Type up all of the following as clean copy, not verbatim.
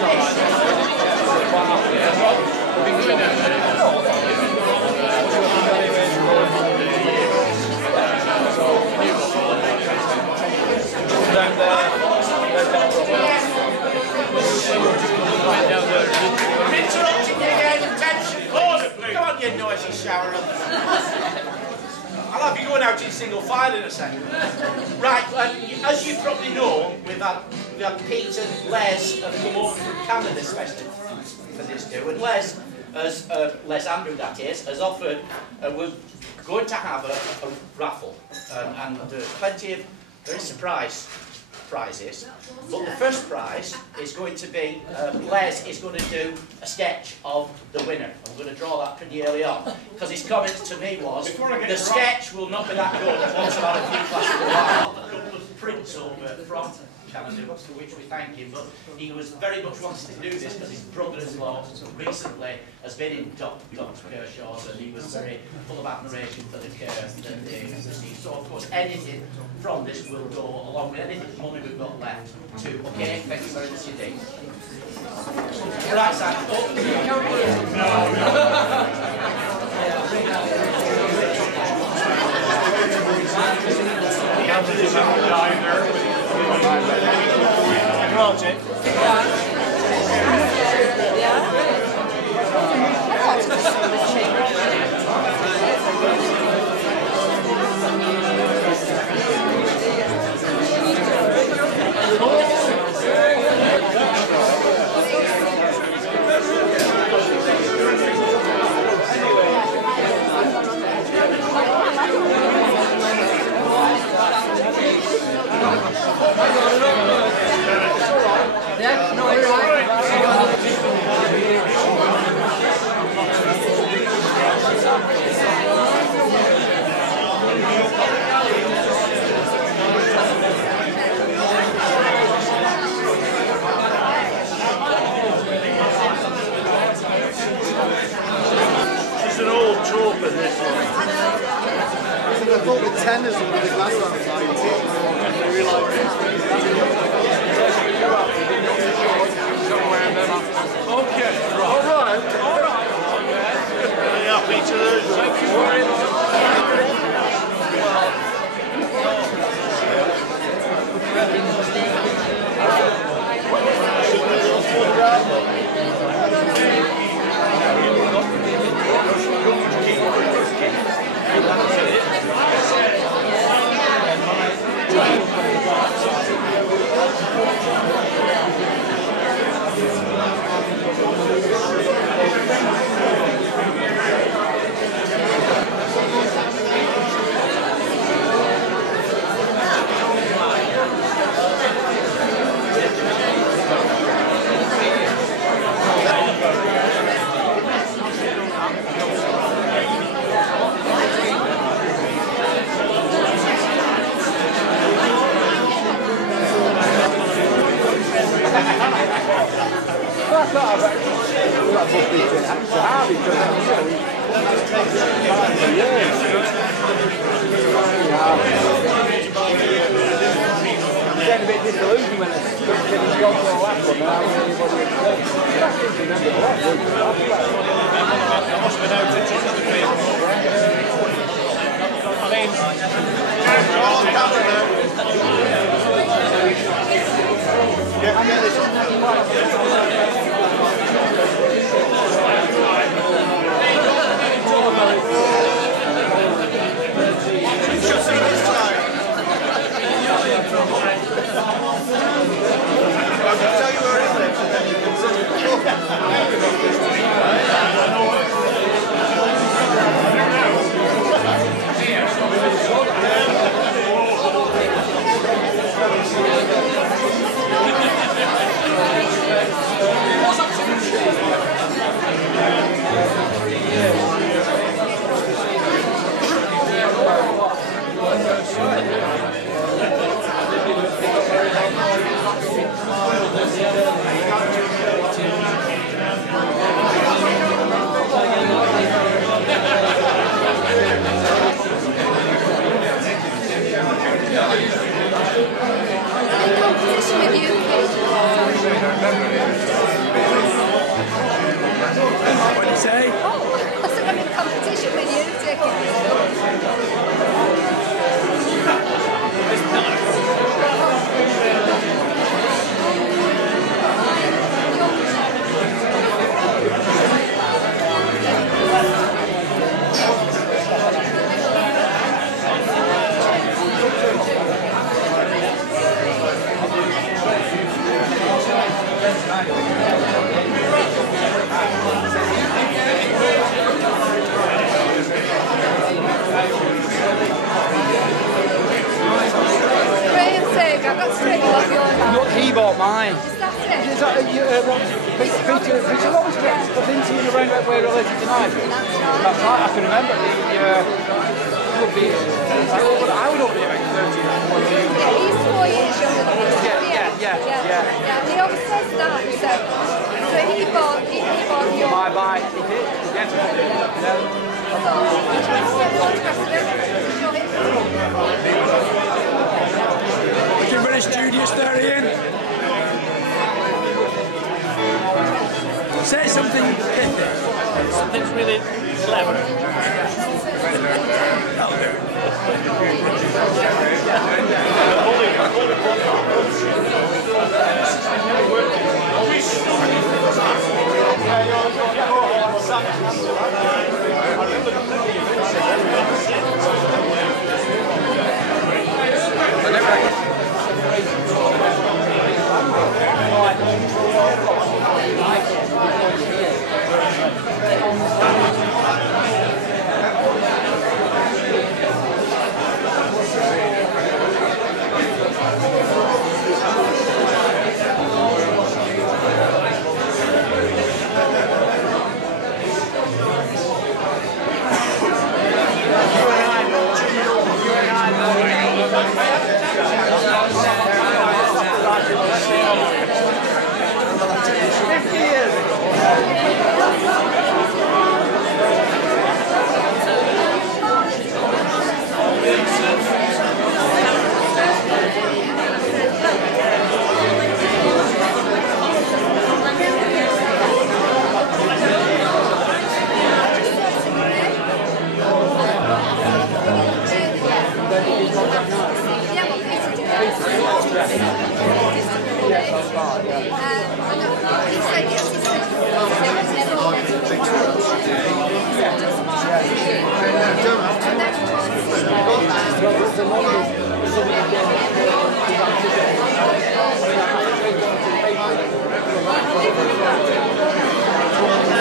Interrupting you again, attention, please. Come on, you noisy shower. I'll have you going out in single file in a second. Right, as you probably know, we've had Pete and Les have come over from Canada especially for this too, and Les Andrew that is, has offered, we're going to have a raffle, and there's plenty of very surprise prizes, but the first prize is going to be, Les is going to do a sketch of the winner. I'm going to draw that pretty early on, because his comments to me was, the sketch will not be that good once I've had a few glasses of wine. A couple of prints over from Canada, for which we thank him, but he was very much wanting to do this because his brother-in-law recently has been in Dr. Kershaw's, and he was very full of admiration for the care that they receive. So of course anything from this will go along with anything money we've got left to. Okay, thank you very much indeed. Right, Sam. I thought with tenors and with the glass on the side, okay, alright. Very happy to lose. Thank you very much. Getting a bit disillusioned when it's gone for a lap one and I haven't anybody explained. I can't remember the lap one. I must have been out to touch the field. I mean, name? Is that it? Is that Peter Lawrence? I think he's in a roundabout way related to Nigel. That's right, I can remember. Would be, I would only be about 13 or 14. Yeah, he's 4 years younger than me. Yeah. He always says that. So he bought your... My bike, he did. Yes. So he tried to get photographs of it. Would you finish Julius there, Ian? Say something pithy. Something's really clever. That'll do.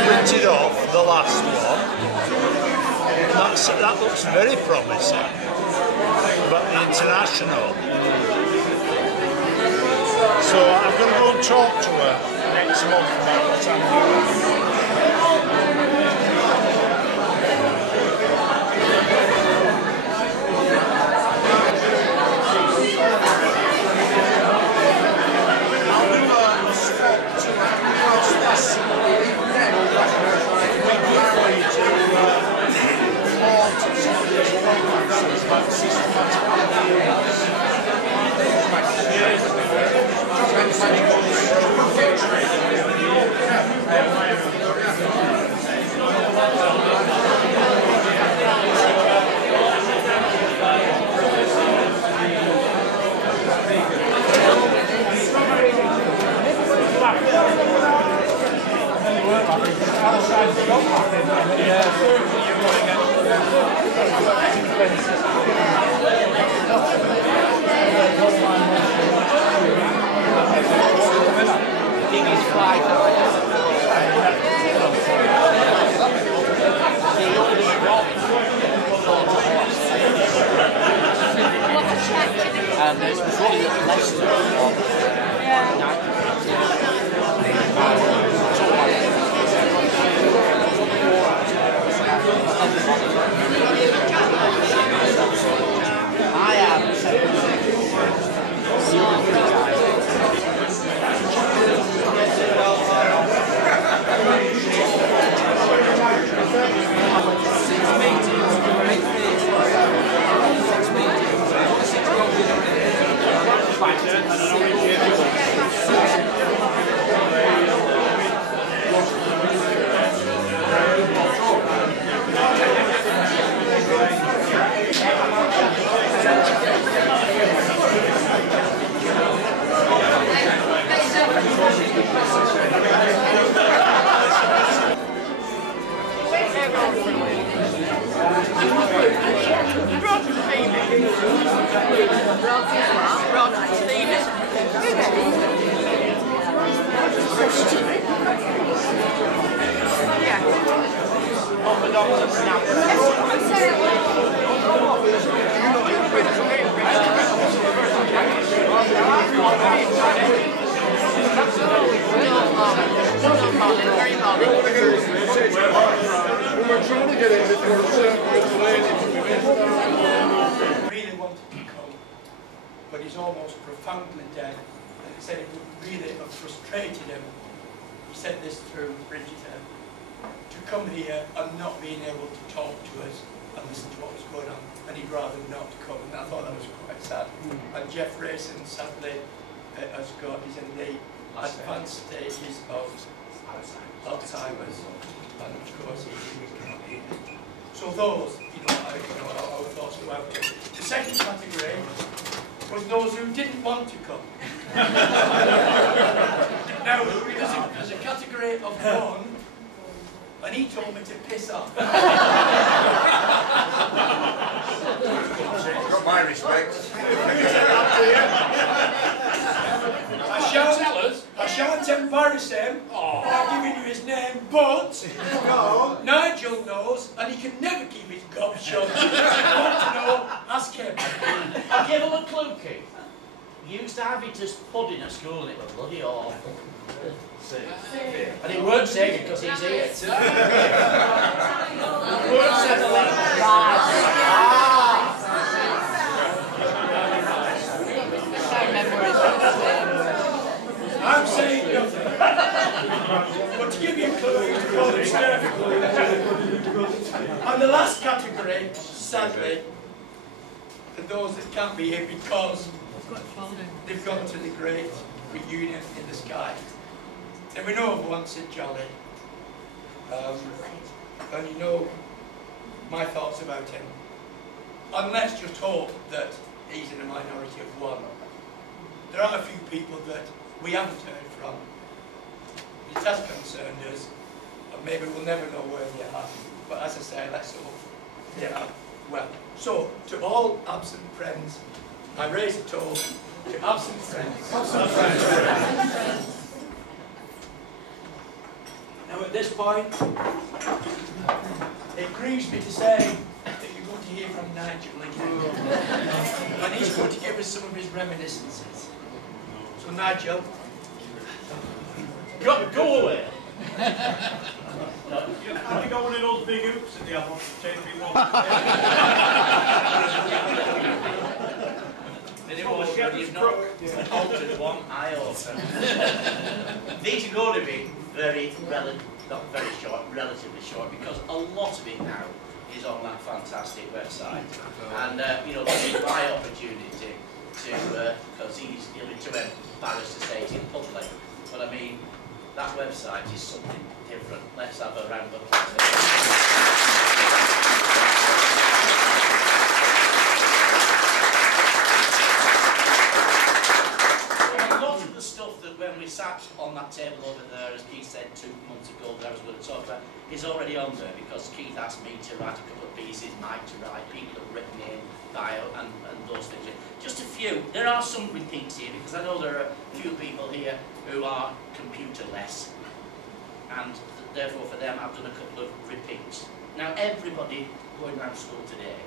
Printed off the last one. That looks very promising. But the international. So I'm going to go and talk to her next month about what I'm doing. Very Marland. We're trying to get in before the circle really wanted to come, but he's almost profoundly deaf, and he said it would really have frustrated him. He said this through Bridget, to come here and not being able to talk to us and listen to what was going on, and he'd rather not come, and I thought that was quite sad. And Jeff Rayson, sadly, he's in the advanced stages of Alzheimer's, and of course he cannot hear. So those, our thoughts go out. The second category was those who didn't want to come. Now, there's a category of one, and he told me to piss off. Got my respect. I shan't embarrass him by giving you his name, but Nigel knows, and he can never keep his gob shut. If you want to know, ask him. I'll give him a clue, Keith. You used to have it as pudding at school and it was bloody awful. And it weren't Sega because he's here. It weren't Settling. I'm saying nothing. But to give you a clue, he's called him cervical. And the last category, sadly, for those that can't be here because they've gone to the great reunion in the sky. And we know of one St. Jolly. And you know my thoughts about him. And let's just hope that he's in a minority of one. There are a few people that we haven't heard from. It has concerned us, and maybe we'll never know where they are. But as I say, let's hope they are well. So, to all absent friends, I raise a toast to absent friends. Absent friends. Now at this point, it grieves me to say that you're going to hear from Nigel again. And he's going to give us some of his reminiscences. So Nigel, Go away. I think I wanted all the big hoops at the other one to change people off. You've not altered one iota. These are going to be not very short, relatively short, because a lot of it now is on that fantastic website. And this is my opportunity to, because he'll be too embarrassed to say it in public, but I mean, that website is something different. Let's have a round of applause. A lot of the stuff that when we sat on that table over there, as Keith said 2 months ago, that I was going to talk about, is already on there because Keith asked me to write a couple of pieces, Mike to write, people have written in, bio, and those things. Just a few. There are some rethinks here because I know there are a few people here who are computer-less, and therefore for them I've done a couple of repeats. Now everybody going around school today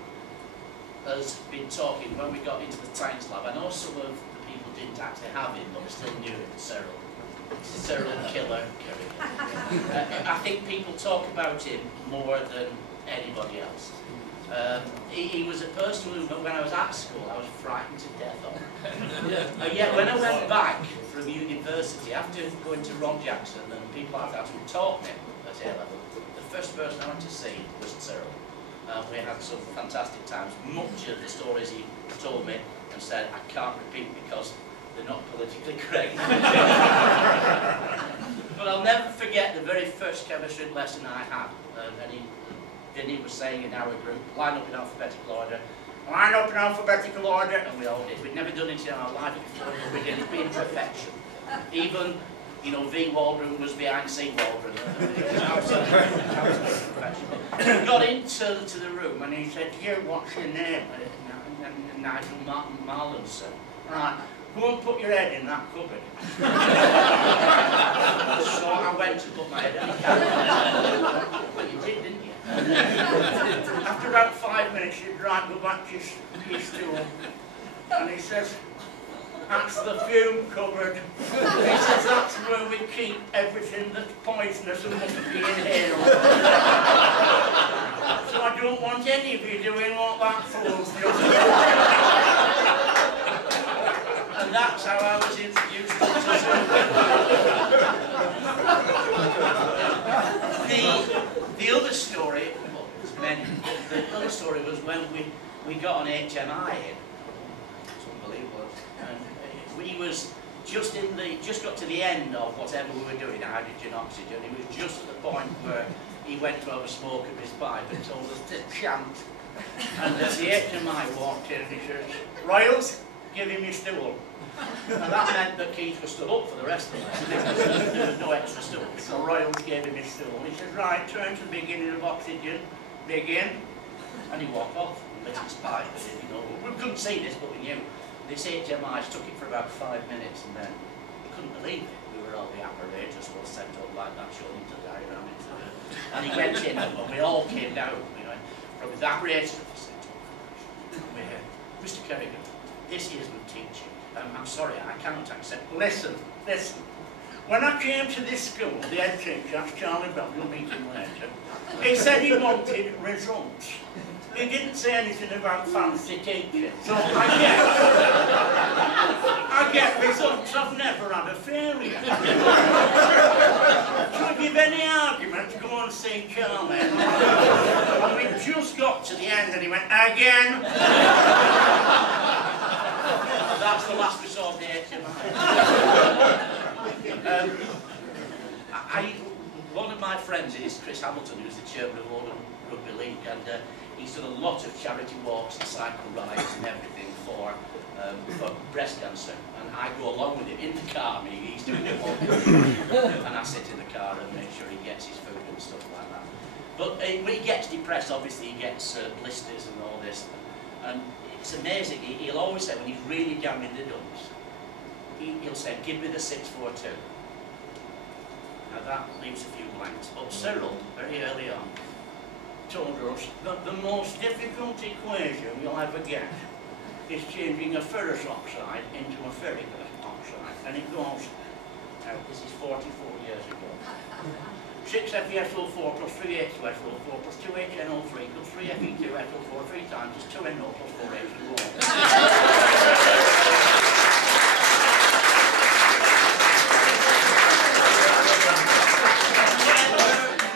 has been talking, when we got into the science lab, I know some of the people didn't actually have him, but we still knew it, Cyril Killer. I think people talk about him more than anybody else. He was a person who, when I was at school, I was frightened to death of. Yet when I went back from university, after going to Ron Jackson and people like that who taught me at A-level, the first person I went to see was Cyril. We had some fantastic times. Much of the stories he told me and said I can't repeat because they're not politically correct. But I'll never forget the very first chemistry lesson I had. Vinny was saying in our group, line up in alphabetical order, line up in alphabetical order, and we all did. We'd never done it in our life before, but we did it in perfection. Even, V. Waldron was behind C. Waldron. It was absolute perfection. We got into the room and he said, "Here, what's your name?" And Nigel Marland said, "Right, go and put your head in that cupboard." So I went to put my head in the cupboard. But you did, didn't you? After about 5 minutes, he said, "Right, go back to your stool." And he says, That's the fume cupboard. He says that's where we keep everything that's poisonous and must be inhaled. So I don't want any of you doing what that fool's just done. And that's how I was introduced to the other story, well, there's many, the other story was when we got an HMI in. It's unbelievable. And we was just got to the end of whatever we were doing, hydrogen, oxygen. He was just at the point where he went to have a smoke of his pipe and told us to chant. And the HMI walked in and he says, "Royals, give him your stool." And that meant that Keith was stood up for the rest of the lesson. There was no extra stool. So Royals gave him his stool. He said, "Right, turn to the beginning of oxygen. Begin." And he walked off and lit his pipe. You know, we couldn't see this, but we knew. This HMI took it for about 5 minutes and then we couldn't believe it. We were all the apparatus was set up like that, shown into the diagram. And he went in and we all came down. We went from the apparatus was set up. We heard, "Mr. Kerrigan, this isn't teaching. I'm sorry, I cannot accept." Listen. When I came to this school, the head teacher, that's Charlie Brown, you'll meet him later, he said he wanted results. He didn't say anything about fancy teaching. So I get results. I've never had a failure. To give any argument, go and see Charlie. And we just got to the end and he went, "Again." That's the last we saw of the HMI. One of my friends is Chris Hamilton, who's the chairman of Oldham Rugby League, and he's done a lot of charity walks and cycle rides and everything for breast cancer. And I go along with him in the car. He's doing it all, and I sit in the car and make sure he gets his food and stuff like that. But when he gets depressed, obviously he gets blisters and all this. And it's amazing. He'll always say when he's really down in the dumps, he'll say, "Give me the 642." Now that leaves a few blanks. But Cyril, very early on, told us that the most difficult equation you'll ever get is changing a ferrous oxide into a ferric oxide. And it goes, now this is 44 years ago. 6FeSO4 plus 3H2SO4 plus 2HNO3 plus 3Fe2SO4 3 times is 2NO plus 4H2O.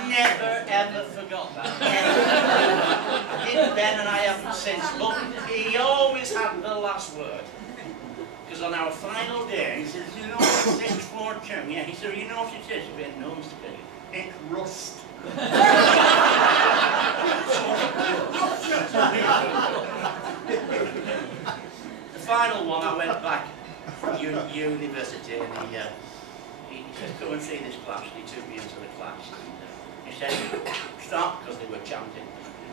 Never ever forgot that. I didn't then and I haven't since. But he always had the last word. Because on our final day, he says, "You know what 642? Yeah, he said, "You know what it is?" We had no mistake. It's rust. The final one, I went back from university and he said, "Come and see this class." He took me into the class and he said, "Stop," because they were chanting.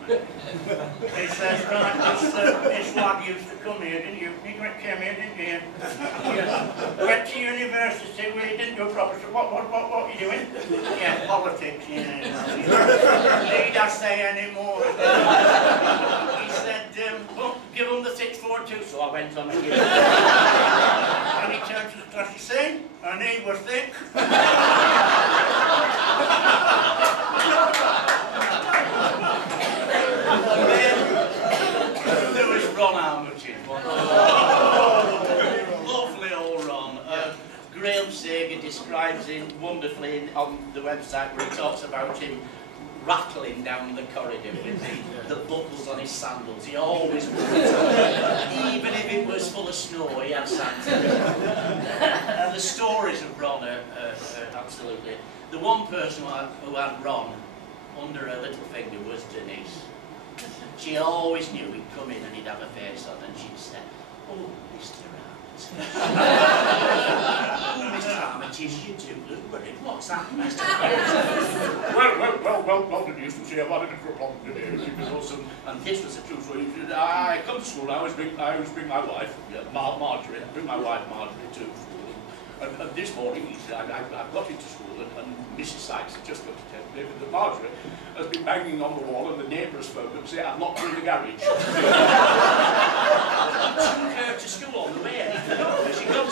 He says, "Right, this lad used to come here, didn't you? He came here, didn't you? Went to university where he didn't do proper stuff. What are you doing?" "Yeah, politics, yeah." "Need I say any more?" He said, "Well, give him the 642." So I went on again. And he turned to the class, "You see, her knee was thick." There was Ron Armitage, lovely old Ron. Graham Sager describes him wonderfully on the website where he talks about him rattling down the corridor with the buckles on his sandals. He always wore it. Even if it was full of snow, he had sandals. And the stories of Ron are absolutely... The one person who had Ron under her little finger was Denise. She always knew he'd come in and he'd have a face on and she'd say, "Oh, Mr. Armitage." "Oh, Mr. Armitage, you do look worried. What's that, Mr. Armitage?" Well, Denise, you see, I've had a different problem today. And this was the truth. I come to school, I always bring my wife, Marjorie, bring my wife Marjorie to school. And this morning, he said, I got into school and Mrs. Sykes had just got to tell me that Marjorie has been banging on the wall and the neighbours spoke and said, "I'm locked her in the garage." I took her to school on the way. She got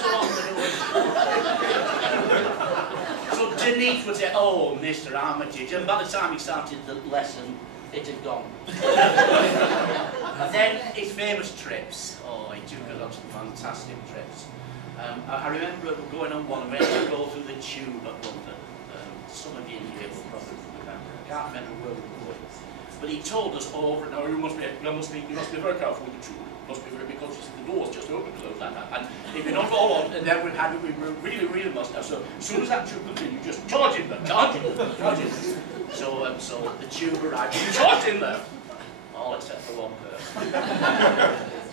So Denise would say, "Oh, Mr. Armitage," and by the time he started the lesson, it had gone. Then his famous trips. Oh, he took us on some fantastic trips. I remember going on one, we had to go through the tube at London. Some of you in here will probably remember. I can't remember where we were going. But he told us over and over, you must be very careful with the tube. You must be very, because the doors just open and close like that. And if you don't go on, and then we really must have. So as soon as that tube comes in, you just charge in there, charge in there, charge in there. So the tube arrived, you charged in there. All except for one person.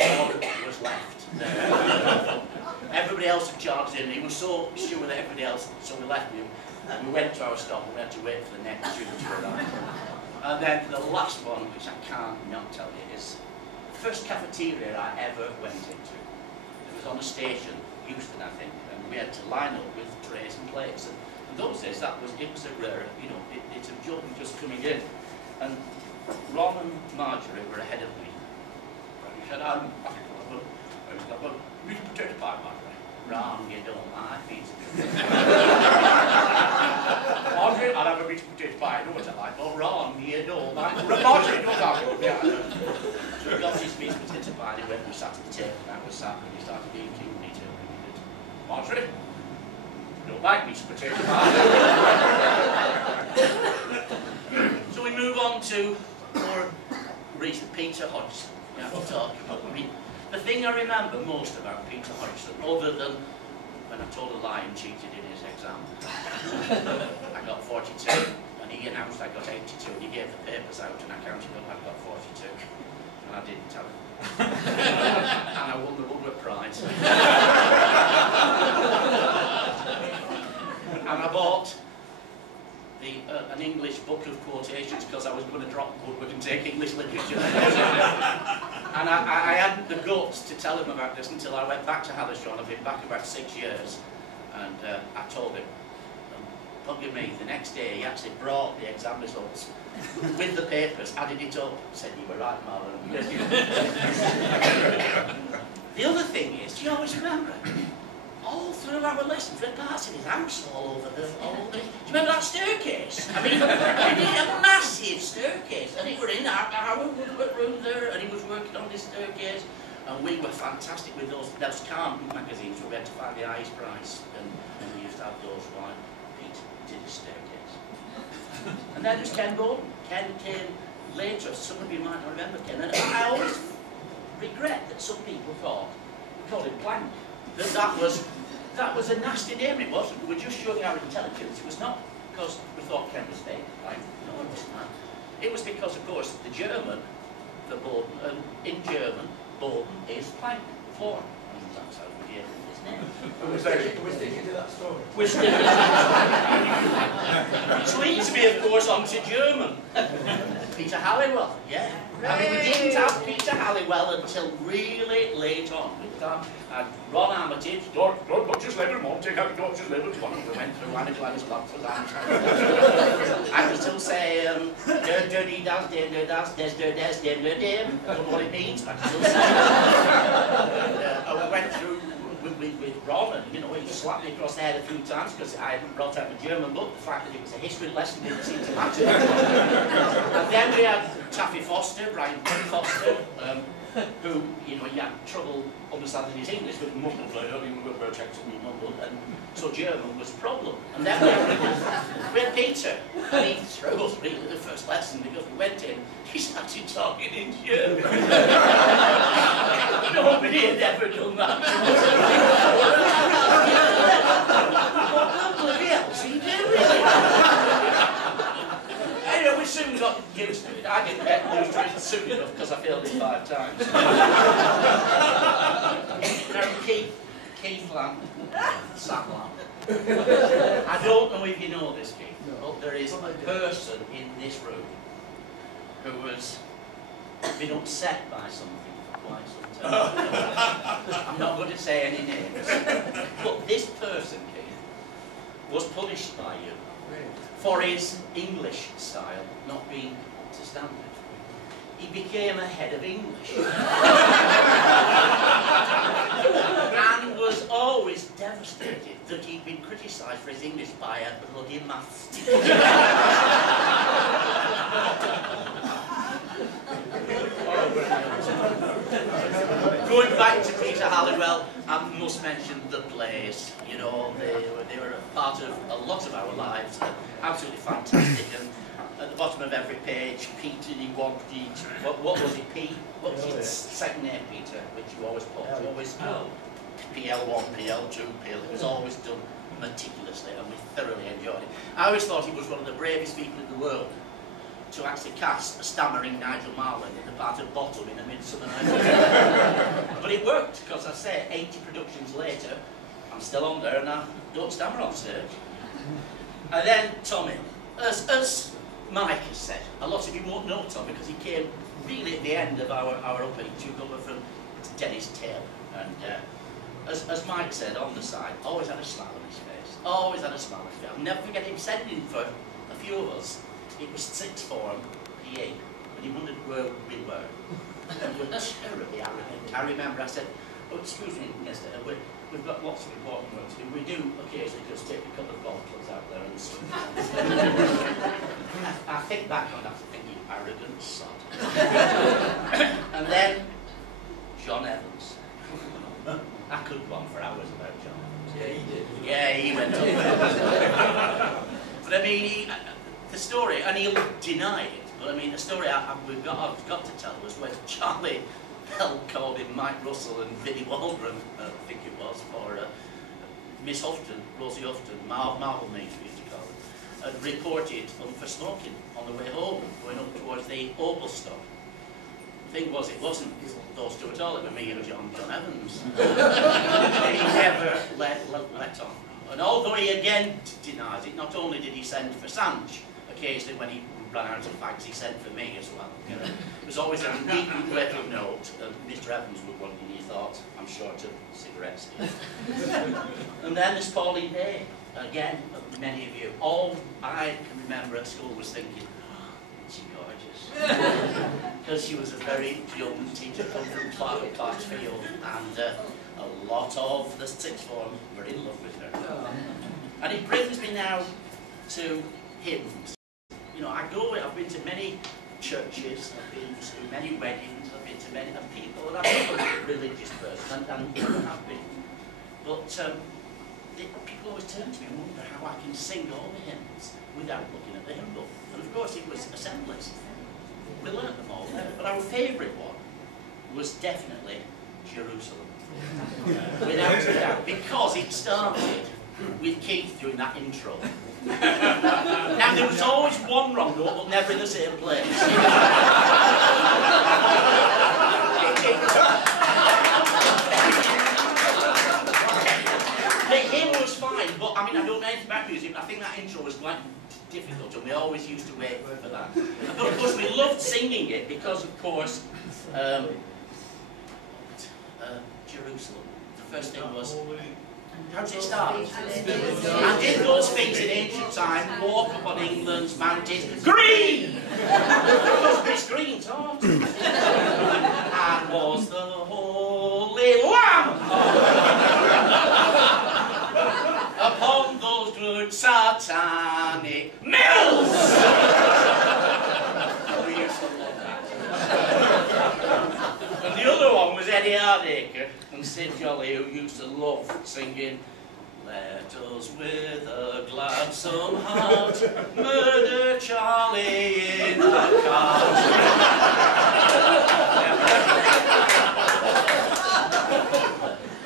All was left there. Everybody else had charged in. He was so sure that everybody else, so we left him. And we went to our stop and we had to wait for the next tube to arrive. And then the last one, which I can't not tell you, is the first cafeteria I ever went into. It was on a station, Houston I think, and we had to line up with trays and plates. And in those days, it was a rare, you know, it's a job just coming in. And Ron and Marjorie were ahead of me. He said, I think I'll have a meat and potato pie, Marjorie. Ron, you don't like meat and potato pie. Marjorie, I'll have a meat and potato pie. I know what I like. But Ron, you don't like Marjorie, you don't like it. Yeah. So he got his meat and potato pie and he went and sat at the table and I was sat and he started eating meat and potato. Marjorie, you don't like meat and potato pie. So we move on to more recent Peter Hodgson. We have to talk about the thing I remember most about Peter Hodgson, other than when I told a lie and cheated in his exam. I got 42, and he announced I got 82, and he gave the papers out, and I counted up, I got 42, and I didn't tell him. And I won the Woodward Prize. And I bought an English book of quotations because I was going to drop Woodward and take English literature. And I hadn't the guts to tell him about this until I went back to Hathershaw, and I've been back about 6 years. And I told him, bugger me, the next day he actually brought the exam results with the papers, added it up, said, "You were right, Marland." The other thing is, do you always remember? All through our lessons, we're passing his house all over do you remember that staircase? I mean, we need a massive staircase, and he were in our room there, and he was working on this staircase, and we were fantastic with those calm magazines where we had to find the highest price, and we used to have those while Pete did the staircase. And then there's Ken Bowden. Ken came later, some of you might not remember Ken, and I always regret that some people thought, we called him Plank. That was a nasty name, it wasn't. We were just showing our intelligence. It was not because we thought Ken was fake, right? No, it wasn't that. It was because, of course, the German, the Bowden, and in German, Bowden is plank, floor. And that's how we gave his name. We're sticking to that story. We're sticking to that story. Which leads me, of course, on to German. Peter Halliwell, yeah. I mean, we didn't have Peter Halliwell until really late on. And Ron Armitage, don't put your slave in mom, take out your slave in mom. We went through Anna Gladys Block for that. I can still say, dirty das, der das, des der des, dem der dem. I don't know what it means, but I can still say it. We went through with Ron, and you know, he slapped me across the head a few times because I hadn't brought out the German book. The fact that it was a history lesson didn't seem to matter. And then we had Taffy Foster, Brian Foster, who, you know, he had trouble understanding his English, but mumbled, like, oh, you were very accent, he mumbled, and so German was a problem. And then we had Peter, and he threw us really the first lesson because we went in, he started talking in German. Nobody had ever done that. What bloody else are you doing? Anyway, we soon got used to it. I didn't get used to it soon enough because I failed it 5 times. Now, Keith Lamb, Sam Lamb. I don't know if you know this, Keith, but there is a person in this room who has been upset by something for quite some time. I'm not going to say any names, but this person, Keith, was punished by you for his English style not being up to standard. He became a head of English. And was always devastated that he'd been criticised for his English by a bloody maths teacher. Going back to Peter Halliwell, I must mention the plays. You know, they were a part of a lot of our lives, absolutely fantastic. And at the bottom of every page, Peter, what was it, P? What was your second name, Peter, which you always put? You always PL1, PL2, PL. It was always done meticulously, and we thoroughly enjoyed it. I always thought he was one of the bravest people in the world to actually cast a stammering Nigel Marland in the part of Bottom in A Midsummer Night's Dream. But it worked, because I say 80 productions later, I'm still on there and I don't stammer on stage. And then Tommy, as Mike has said, a lot of you won't know Tommy because he came really at the end of our opening, took over from Dennis Taylor. And as Mike said on the side, always had a smile on his face. Always had a smile on his face. I'll never forget him sending for a few of us. It was sixth form PE, and he wondered where we were. And we were terribly arrogant. I remember I said, "Oh, excuse me, mister, we've got lots of important work to do. We do occasionally just take a couple of golf clubs out there and swim." I think back on that, I think, you arrogant sod. And then John Evans. I could go on for hours about John Evans. Yeah, he did. Yeah, he went up. But I mean, the story, and he'll deny it, but I mean, the story I've got to tell was when Charlie Bell called in Mike Russell and Vinnie Waldron, I think it was, for Miss Houghton, Rosie Houghton, Marble Meat, we used to call her, had reported for smoking on the way home, going up towards the Opal stop. The thing was, it wasn't those two at all, it was me and John Evans. He never let on. And although he again denies it, not only did he send for Sanj, occasionally when he ran out of fags, he sent for me as well. You know, it was always a neat letter of note. Mr. Evans would want he thought, I'm short of cigarettes. And then there's Pauline Day. Again, many of you, all I can remember at school was thinking, oh, she's gorgeous. Because she was a very young teacher, come from Clarksfield, and a lot of the sixth form were in love with her. And it brings me now to hymns. You know, I've been to many churches, I've been to many weddings, I've been to many people, and I'm not a religious person, and I have been. But people always turn to me and wonder how I can sing all the hymns without looking at the hymn book. And of course it was assemblies. We learnt them all there. But our favourite one was definitely Jerusalem. Without a doubt, because it started with Keith doing that intro. Now there was always one wrong note, but never in the same place. The hymn was fine, but I mean, I don't know anything about music, but I think that intro was quite difficult, and we always used to wait for that. But of course, we loved singing it because, of course, Jerusalem. The first thing was, how does it start? And did those things in ancient time walk upon England's mountains green? It's green, taught. And was the Holy Lamb upon those good satanic mills? We used to love that. And the other one was Eddie Hardacre and Sid Jolly, who used to love singing, let us with a gladsome heart murder Charlie in the cart.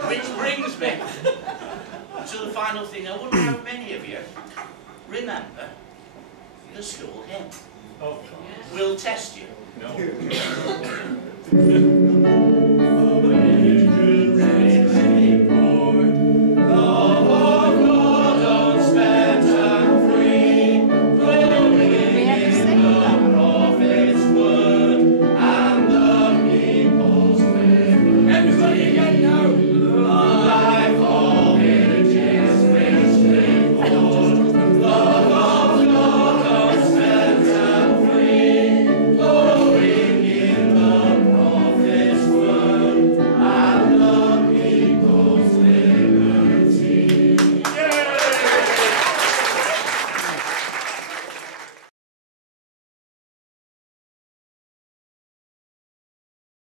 Which brings me to the final thing. I wonder how many of you remember the school hymn. Oh, We'll test you. no.